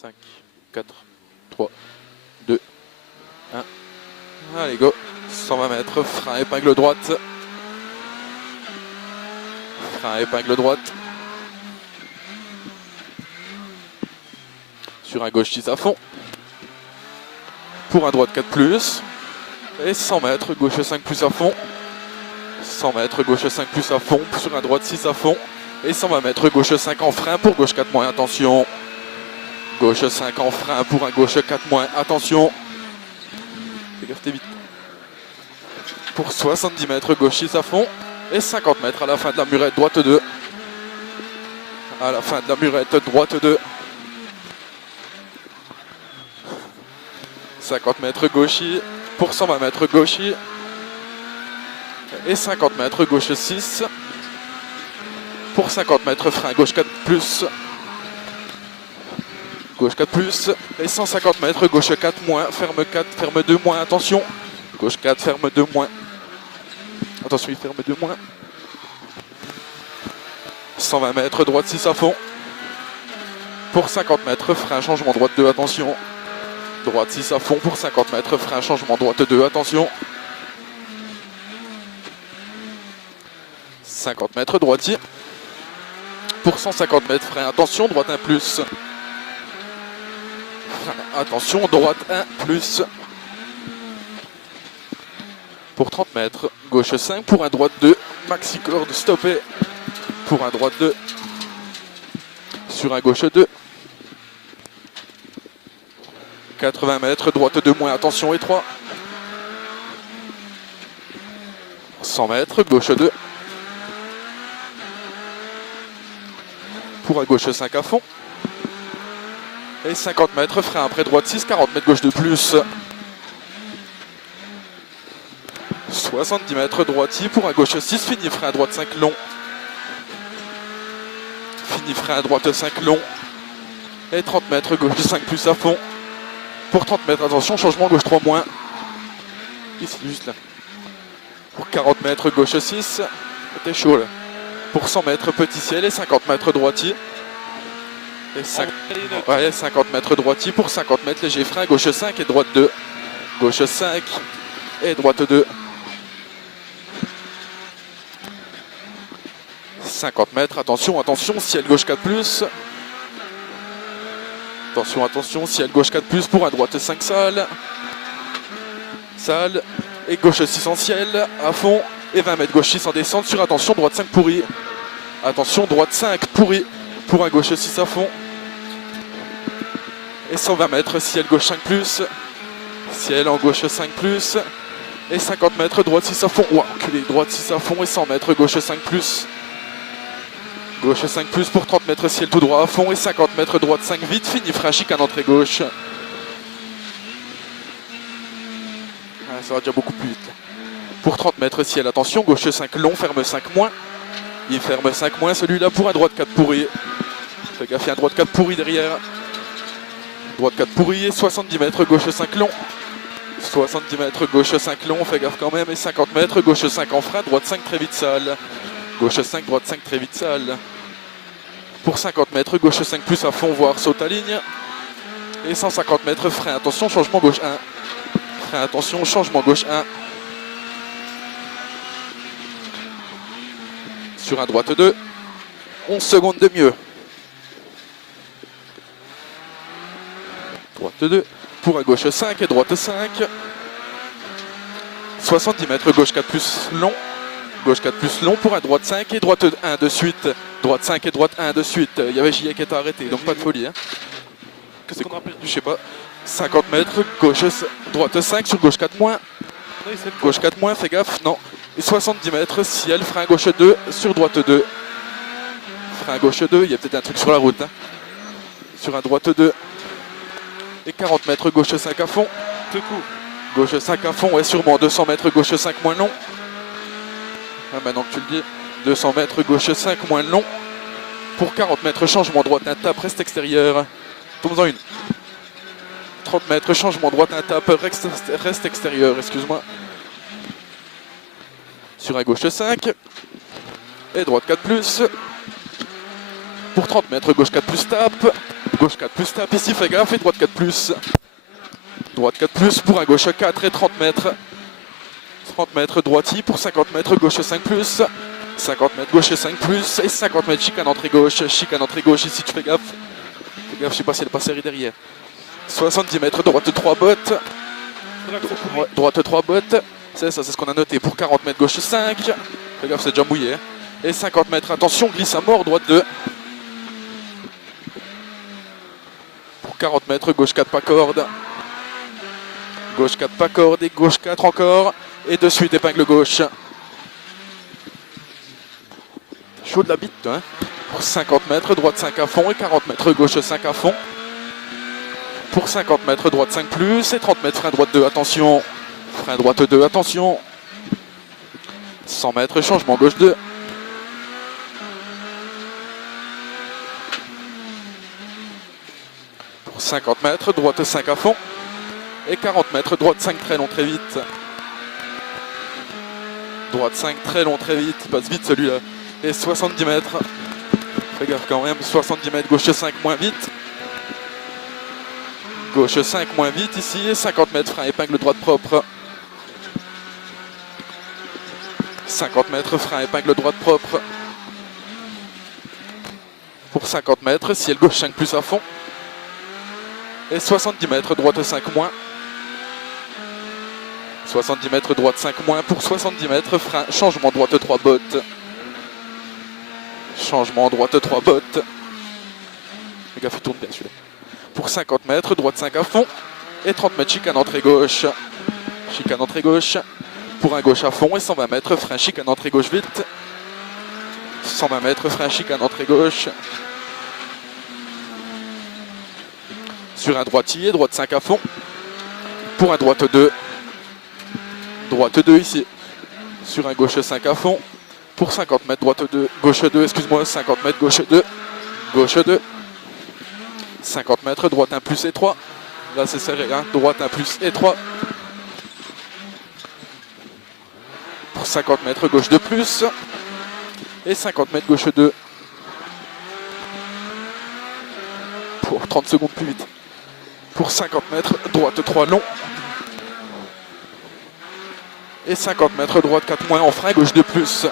5, 4, 3, 2, 1. Allez, go. 120 mètres, frein épingle droite. Frein épingle droite. Sur un gauche 6 à fond. Pour un droite 4+. Et 100 mètres, gauche 5+ à fond. 100 mètres, gauche 5+ à fond. Sur un droite 6 à fond. Et 120 mètres, gauche 5 en frein pour gauche 4-, attention. Gauche 5 en frein pour un gauche 4-, attention. Fais gaffe, t'es vite. Pour 70 mètres, gauche 6 à fond. Et 50 mètres à la fin de la murette, droite 2. À la fin de la murette, droite 2. 50 mètres gauchis pour 120 mètres gauchis. Et 50 mètres gauche 6. Pour 50 mètres frein gauche 4+. Gauche 4+. Et 150 mètres gauche 4-, ferme 4, ferme 2-, attention. Gauche 4, ferme 2-. Attention, il ferme 2-. 120 mètres, droite 6 à fond. Pour 50 mètres, frein, changement droite 2, attention. Droite 6 à fond pour 50 mètres, frein, changement droite 2, attention. 50 mètres, droitier. Pour 150 mètres, frein, attention, droite 1+. Frein, attention, droite 1+. Pour 30 mètres, gauche 5, pour un droite 2, maxi corde, stoppé. Pour un droite 2. Sur un gauche 2. 80 mètres, droite 2-, attention, étroit. 100 mètres, gauche 2. Pour un gauche 5 à fond. Et 50 mètres, frein après droite 6, 40 mètres gauche 2+. 70 mètres, droitier pour un gauche 6, fini frein à droite 5 long. Fini frein à droite 5 long. Et 30 mètres, gauche 5+ à fond. Pour 30 mètres, attention, changement gauche 3-. Ici, juste là. Pour 40 mètres, gauche 6. T'es chaud là. Pour 100 mètres, petit ciel et 50 mètres droitier. Et 50 mètres droitier pour 50 mètres, léger frein, gauche 5 et droite 2. Gauche 5 et droite 2. 50 mètres, attention, attention, ciel gauche 4+. Attention, attention, ciel gauche 4+, pour un droite 5 sale. Sale. Et gauche 6 en ciel, à fond. Et 20 mètres gauche 6 en descente sur, attention, droite 5 pourri. Attention, droite 5 pourri. Pour un gauche 6 à fond. Et 120 mètres, ciel gauche 5+. Ciel en gauche 5+. Et 50 mètres, droite 6 à fond. Ouah, enculé, droite 6 à fond et 100 mètres, gauche 5+. Gauche 5+, pour 30 mètres, ciel tout droit à fond. Et 50 mètres, droite 5 vite, fini frein, chicane entrée gauche. Ah, ça va déjà beaucoup plus vite. Là. Pour 30 mètres, ciel, attention, gauche 5 long, ferme 5-. Il ferme 5-, celui-là pour un droite 4 pourri. Fais gaffe, il y a un droite 4 pourri derrière. Droite 4 pourri et 70 mètres, gauche 5 long. 70 mètres, gauche 5 long, fais gaffe quand même. Et 50 mètres, gauche 5 en frein, droite 5 très vite sale. Gauche 5, droite 5 très vite sale. Pour 50 mètres, gauche 5+ à fond, voire saute à ligne. Et 150 mètres, frein, attention, changement gauche 1. Frein, attention, changement gauche 1. Sur un droite 2. 11 secondes de mieux. Droite 2. Pour un gauche 5 et droite 5. 70 mètres, gauche 4+ long. Gauche 4+ long pour un droite 5 et droite 1 de suite. Droite 5 et droite 1 de suite. Il y avait JA qui était arrêté, donc pas de folie. Hein. Qu'est-ce qu'on a perdu? Je sais pas. 50 mètres, gauche, droite 5 sur gauche 4-. Gauche 4-, fais gaffe, non. Et 70 mètres, ciel, frein gauche 2 sur droite 2. Frein gauche 2, il y a peut-être un truc sur la route. Hein. Sur un droite 2. Et 40 mètres, gauche 5 à fond. Tout coup. Gauche 5 à fond, ouais, sûrement. 200 mètres, gauche 5 moins long. Ah, maintenant que tu le dis, 200 mètres, gauche 5 moins long. Pour 40 mètres, changement droite, un tape, reste extérieur. Tombe-en une. 30 mètres, changement droite, un tape, reste extérieur, excuse-moi. Sur un gauche 5. Et droite 4+. Pour 30 mètres, gauche 4+, tape. Gauche 4 plus, tape ici, fais gaffe, et droite 4 plus. Droite 4 plus pour un gauche 4 et 30 mètres. 30 mètres droitier pour 50 mètres, gauche 5 plus. 50 mètres, gauche 5 plus. Et 50 mètres, chicane entrée gauche ici, tu fais gaffe. Fais gaffe, je sais pas si elle passerait derrière. 70 mètres, droite 3 bottes. Ouais, droite 3 bottes. C'est ça, c'est ce qu'on a noté pour 40 mètres, gauche 5. Fais gaffe, c'est déjà mouillé. Et 50 mètres, attention, glisse à mort, droite 2. Pour 40 mètres, gauche 4 pas corde. Gauche 4 pas corde et gauche 4 encore. Et de suite, épingle gauche. Chaud de la bite, hein. Pour 50 mètres, droite 5 à fond et 40 mètres, gauche 5 à fond. Pour 50 mètres, droite 5 plus et 30 mètres, frein droite 2, attention. Frein droite 2, attention. 100 mètres, changement gauche 2. Pour 50 mètres, droite 5 à fond. Et 40 mètres, droite 5 très long, très vite. Droite 5 très long, très vite. Il passe vite celui-là. Et 70 mètres. Fais gaffe quand même. 70 mètres, gauche 5 moins vite. Gauche 5 moins vite ici. Et 50 mètres, frein épingle droite propre. 50 mètres, frein épingle droite propre. Pour 50 mètres, ciel gauche 5 plus à fond. Et 70 mètres, droite 5 moins. 70 mètres, droite 5 moins. Pour 70 mètres, frein, changement droite 3 bottes. Changement droite 3 bottes. Les gars, il tourne bien celui-là. Pour 50 mètres, droite 5 à fond. Et 30 mètres, chicane entrée gauche. Chicane entrée gauche. Pour un gauche à fond. Et 120 mètres, frein chicane entrée gauche vite. 120 mètres, frein chicane entrée gauche. Sur un droitier, droite 5 à fond. Pour un droite 2. Droite 2 ici. Sur un gauche 5 à fond. Pour 50 mètres, droite 2. Gauche 2, excuse-moi. 50 mètres, gauche 2. Gauche 2. 50 mètres, droite 1 plus et 3. Là c'est serré, hein. Droite 1 plus et 3. Pour 50 mètres, gauche 2 plus. Et 50 mètres, gauche 2. Pour 30 secondes plus vite. Pour 50 mètres, droite 3 long. Et 50 mètres, droite 4 moins en frein, gauche 2 plus.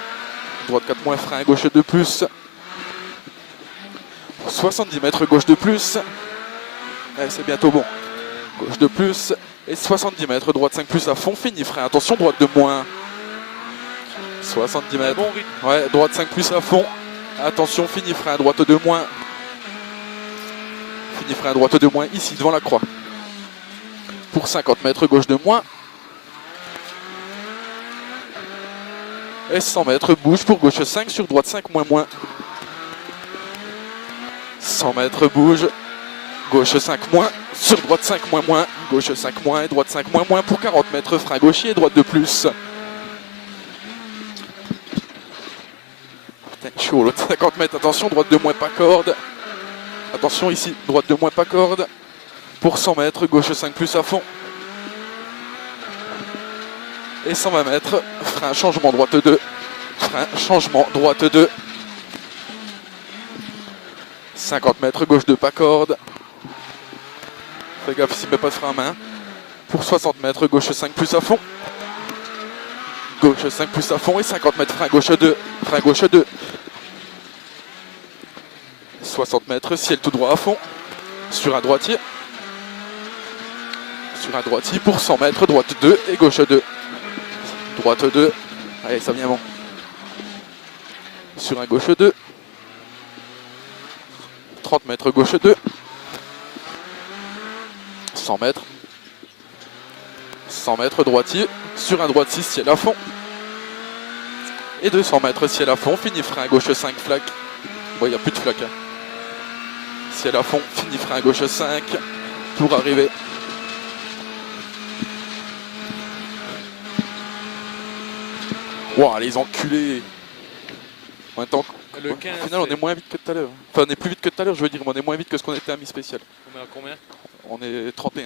Droite 4 moins, frein, gauche 2 plus. 70 mètres, gauche 2 plus. Allez, c'est bientôt bon. Gauche 2 plus. Et 70 mètres, droite 5 plus à fond, fini frein. Attention, droite 2 moins. 70 mètres. Bon rythme. Ouais, droite 5 plus à fond. Attention, fini frein, droite 2 moins. Fini frein, droite 2 moins, ici, devant la croix. Pour 50 mètres, gauche 2 moins. Et 100 mètres, bouge pour gauche 5 sur droite 5 moins moins. 100 mètres, bouge. Gauche 5 moins, sur droite 5 moins moins. Gauche 5 moins et droite 5 moins moins pour 40 mètres, frein gaucher et droite 2 plus. Putain, chaud l'autre. 50 mètres, attention, droite 2 moins pas corde. Attention ici, droite 2 moins pas corde. Pour 100 mètres, gauche 5 plus à fond. Et 120 mètres, frein, changement droite 2. Frein, changement droite 2. 50 mètres, gauche 2 pas corde. Fais gaffe s'il ne met pas de frein à main. Pour 60 mètres, gauche 5 plus à fond. Gauche 5 plus à fond et 50 mètres, frein gauche 2. Frein gauche 2. 60 mètres, ciel tout droit à fond. Sur un droitier. Sur un droitier pour 100 mètres, droite 2 et gauche 2. Droite 2. Allez, ça vient bon. Sur un gauche 2. 30 mètres, gauche 2. 100 mètres. 100 mètres, droitier. Sur un droitier, ciel à fond. Et 200 mètres, ciel à fond. Fini frein, gauche 5, flaque. Bon, il n'y a plus de flaque. Hein. Ciel à fond, fini frein, gauche 5. Pour arriver. Wow, les enculés. En même temps, Le 15, au final, on est moins vite que tout à l'heure. Enfin, on est plus vite que tout à l'heure, je veux dire, mais on est moins vite que ce qu'on était à mi-spécial. on est à combien? On est 31.